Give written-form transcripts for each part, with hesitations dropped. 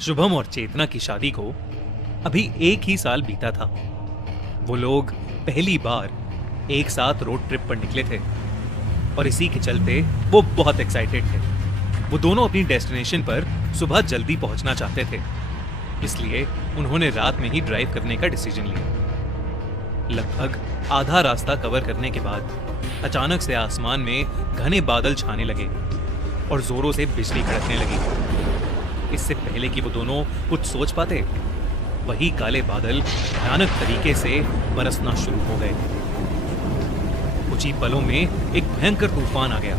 शुभम और चेतना की शादी को अभी 1 ही साल बीता था। वो लोग पहली बार एक साथ रोड ट्रिप पर निकले थे और इसी के चलते वो बहुत एक्साइटेड थे। वो दोनों अपनी डेस्टिनेशन पर सुबह जल्दी पहुंचना चाहते थे, इसलिए उन्होंने रात में ही ड्राइव करने का डिसीजन लिया। लगभग आधा रास्ता कवर करने के बाद अचानक से आसमान में घने बादल छाने लगे और जोरों से बिजली कड़कने लगी। इससे पहले कि वो दोनों कुछ सोच पाते, वही काले बादल भयानक तरीके से बरसना शुरू हो गए। कुछ ही पलों में एक भयंकर तूफान आ गया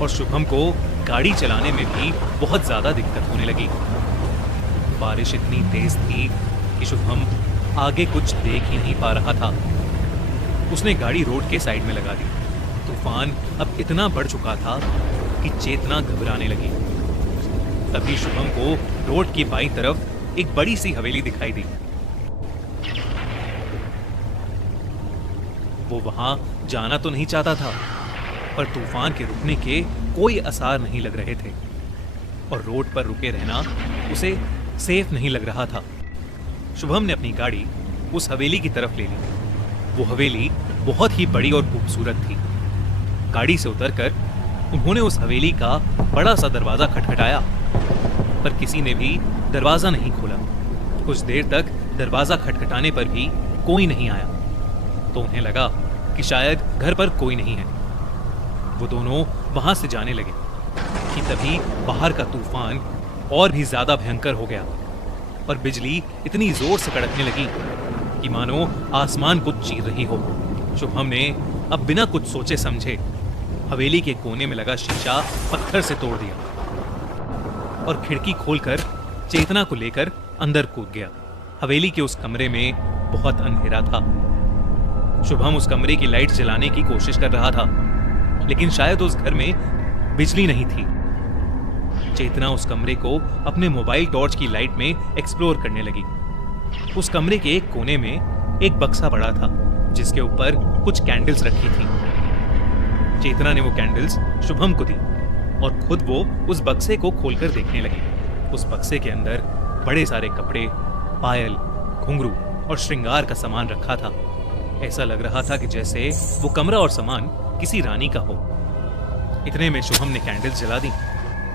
और शुभम को गाड़ी चलाने में भी बहुत ज्यादा दिक्कत होने लगी। बारिश इतनी तेज थी कि शुभम आगे कुछ देख ही नहीं पा रहा था। उसने गाड़ी रोड के साइड में लगा दी। तूफान अब इतना बढ़ चुका था कि चेतना घबराने लगी। तभी शुभम को रोड की बाईं तरफ एक बड़ी सी हवेली दिखाई दी। वो वहां जाना तो नहीं चाहता था, पर तूफान के रुकने के कोई आसार नहीं लग रहे थे और रोड पर रुके रहना उसे सेफ नहीं लग रहा था। शुभम ने अपनी गाड़ी उस हवेली की तरफ ले ली। वो हवेली बहुत ही बड़ी और खूबसूरत थी। गाड़ी से उतरकर उन्होंने उस हवेली का बड़ा सा दरवाजा खटखटाया, पर किसी ने भी दरवाजा नहीं खोला। कुछ देर तक दरवाजा खटखटाने पर भी कोई नहीं आया, तो उन्हें लगा कि शायद घर पर कोई नहीं है। वो दोनों वहां से जाने लगे कि तभी बाहर का तूफान और भी ज्यादा भयंकर हो गया और बिजली इतनी जोर से कड़कने लगी कि मानो आसमान को चीर रही हो। शुभम ने अब बिना कुछ सोचे समझे हवेली के कोने में लगा शीशा पत्थर से तोड़ दिया और खिड़की खोलकर चेतना को लेकर अंदर कूद गया। हवेली के उस कमरे में बहुत अंधेरा था। शुभम उस कमरे की लाइट जलाने की कोशिश कर रहा था, लेकिन शायद उस घर में बिजली नहीं थी। चेतना उस कमरे को अपने मोबाइल टॉर्च की लाइट में एक्सप्लोर करने लगी। उस कमरे के एक कोने में एक बक्सा पड़ा था जिसके ऊपर कुछ कैंडल्स रखी थी। चेतना ने वो कैंडल्स शुभम को दी और खुद वो उस बक्से को खोलकर देखने लगी। उस बक्से के अंदर बड़े सारे कपड़े, पायल, घुंघरू और श्रृंगार का सामान रखा था। ऐसा लग रहा था कि जैसे वो कमरा और सामान किसी रानी का हो। इतने में शुभम ने कैंडल्स जला दी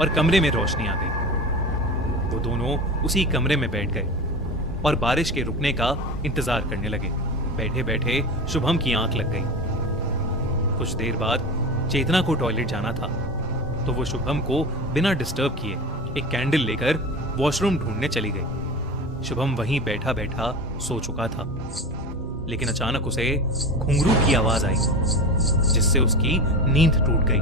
और कमरे में रोशनी आ गई। वो दोनों उसी कमरे में बैठ गए और बारिश के रुकने का इंतजार करने लगे। बैठे बैठे शुभम की आंख लग गई। कुछ देर बाद चेतना को टॉयलेट जाना था, तो वो शुभम को बिना डिस्टर्ब किए एक कैंडल लेकर वॉशरूम ढूंढने चली गई। शुभम वहीं बैठा बैठा सो चुका था, लेकिन अचानक उसे घुंघरू की आवाज आई जिससे उसकी नींद टूट गई।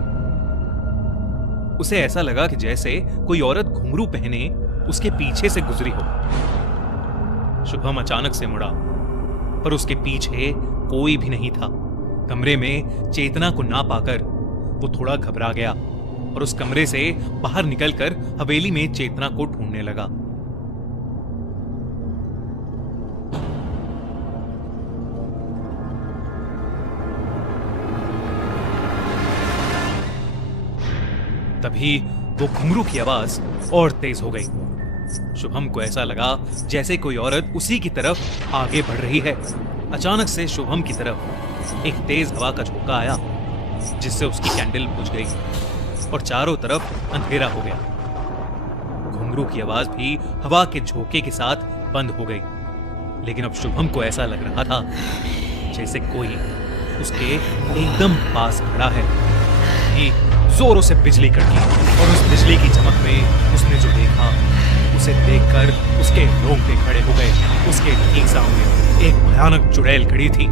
उसे ऐसा लगा कि जैसे कोई औरत घुंघरू पहने उसके पीछे से गुजरी हो। शुभम अचानक से मुड़ा, पर उसके पीछे कोई भी नहीं था। कमरे में चेतना को ना पाकर वो थोड़ा घबरा गया और उस कमरे से बाहर निकलकर हवेली में चेतना को ढूंढने लगा। तभी वो घुंघरू की आवाज और तेज हो गई। शुभम को ऐसा लगा जैसे कोई औरत उसी की तरफ आगे बढ़ रही है। अचानक से शुभम की तरफ एक तेज हवा का झोंका आया जिससे उसकी कैंडल बुझ गई और चारों तरफ अंधेरा हो गया। घुंघरू की आवाज भी हवा के झोंके के साथ बंद हो गई, लेकिन अब शुभम को ऐसा लग रहा था जैसे कोई उसके एकदम पास खड़ा है। जोरों से बिजली कड़की और उस बिजली की चमक में उसने जो देखा, उसे देखकर उसके रोंगटे खड़े हो गए। उसके ठीक सामने एक भयानक चुड़ैल खड़ी थी।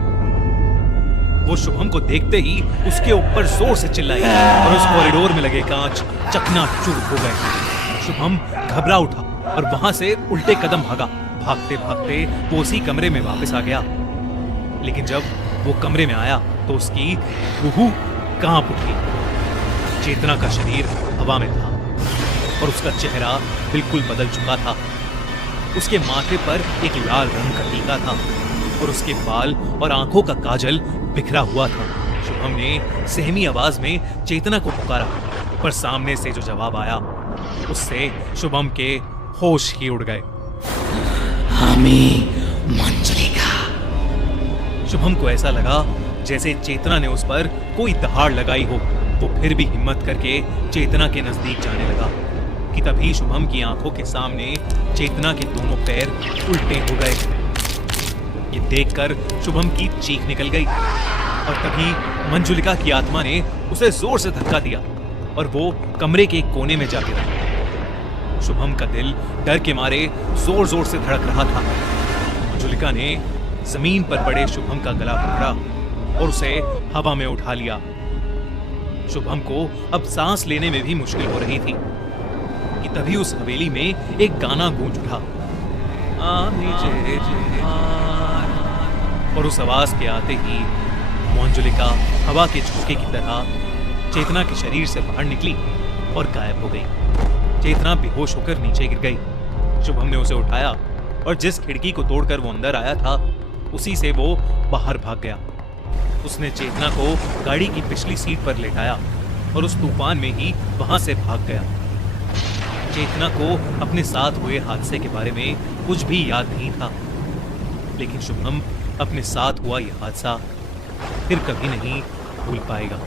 वो शुभम को देखते ही उसके ऊपर जोर से चिल्लाई और उस कॉरिडोर में लगे कांच चकनाचूर हो गए। शुभम घबरा उठा और वहां से उल्टे कदम भागा। भागते भागते वो उसी कमरे में वापस आ गया, लेकिन जब वो कमरे में आया तो उसकी रूह कांप उठी। चेतना का शरीर हवा में था और उसका चेहरा बिल्कुल बदल चुका था। उसके माथे पर एक लाल रंग का टीका था और उसके बाल और आंखों का काजल बिखरा हुआ था। शुभम ने सहमी आवाज में चेतना को पुकारा, पर सामने से जो जवाब आया उससे शुभम के होश ही उड़ गए। हमें मंजुलिका। शुभम को ऐसा लगा जैसे चेतना ने उस पर कोई दहाड़ लगाई हो। वो फिर भी हिम्मत करके चेतना के नजदीक जाने लगा कि तभी शुभम की आंखों के सामने चेतना के दोनों पैर उल्टे हो गए। ये देखकर शुभम की चीख निकल गई और तभी मंजुलिका की आत्मा ने उसे जोर से धक्का दिया और वो कमरे के एक कोने में जा गिरा। शुभम का दिल डर के मारे जोर जोर से धड़क रहा था। मंजुलिका ने जमीन पर पड़े शुभम का गला पकड़ा और उसे हवा में उठा लिया। शुभम को अब सांस लेने में भी मुश्किल हो रही थी कि तभी उस हवेली में एक गाना गूंज उठा, और उस आवाज के आते ही मंजुलिका हवा के झोंके की तरह चेतना के शरीर से बाहर निकली और गायब हो गई। चेतना बेहोश होकर नीचे गिर गई। शुभम ने उसे उठाया और जिस खिड़की को तोड़कर वो अंदर आया था उसी से वो बाहर भाग गया। उसने चेतना को गाड़ी की पिछली सीट पर लेटाया और उस तूफान में ही वहां से भाग गया। चेतना को अपने साथ हुए हादसे के बारे में कुछ भी याद नहीं था, लेकिन शुभम अपने साथ हुआ यह हादसा फिर कभी नहीं भूल पाएगा।